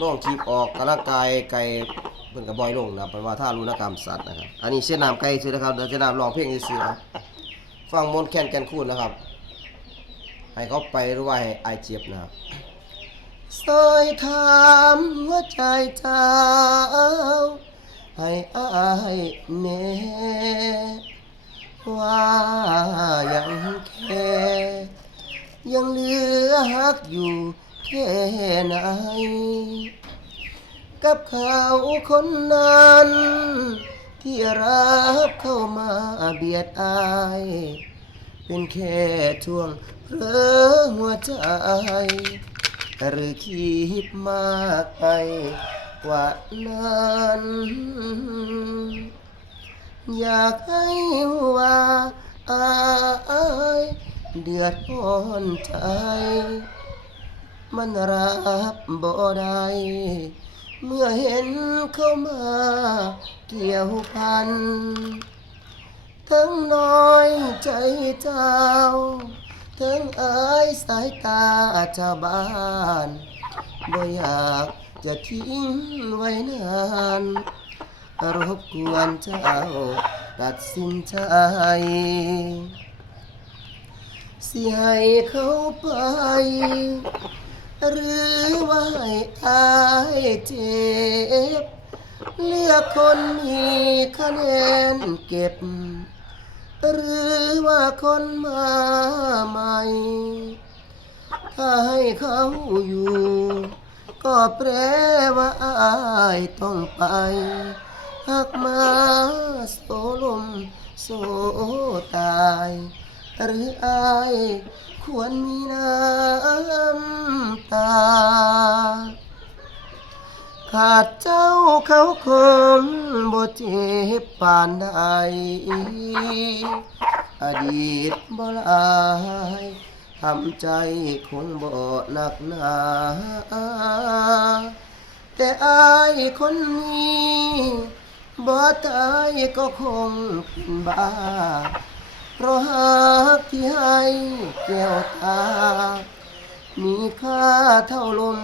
ลงคลิปออกกำลังกายไก่เพิ่นก็บ่อยลงนะเป็นว่าท่ารุณกรรมสัตว์นะครับ อันนี้เส้นน้ำไก่ซื้อนะครับเดี๋ยวเส้นน้ำรองเพลงซื่อนะฟังมนต์แคนแกนคูนนะครับ ให้เขาไปหรือว่าให้อายเจ็บนะครับซอยถามหัวใจเจ้า ให้อายแน่ว่ายังแค่ยังเหลือหักอยู่ แค่ไหน กับเขาคนนั้น ที่รับเข้ามาเบียดอาย เป็นแค่ช่วงเพลอหัวใจ หรือคิดมากไปกว่านั้นอยากให้ว่าอาย เดือดร้อนใจ มันรับบ่ได้เมื่อเห็นเข้ามาเกี่ยวพัน ทั้งน้อยใจเจ้า ทั้งเอ้ยสายตาชาวบ้านบ่อยากจะทิ้งไว้นานรบกวนเจ้าตัดสินใจ สิให้เขาไป หรือว่าให้อายเจ็บ เลือกคนมีคะแนนเก็บ หรือว่าคนมาใหม่ถ้าให้เขาอยู่ ก็แปลว่าอายต้องไปหากมาโซลมโซตาย หรืออายควรมีน้ำตา ขาดเจ้าเขาคงบ่เจ็บปานใดอดีตบ่ลายทำใจคงบ่หนักหนาแต่อายคนนี้บ่ตายก็คงเป็นบ้า เพราะหากที่ให้แก้วตา มีค่าเท่าลม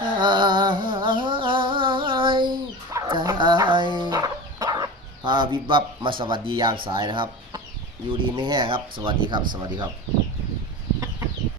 หายใจพาวิบวับมาสวัสดียามสายนะครับ อยู่ดีไม่แห้งครับ สวัสดีครับ สวัสดีครับ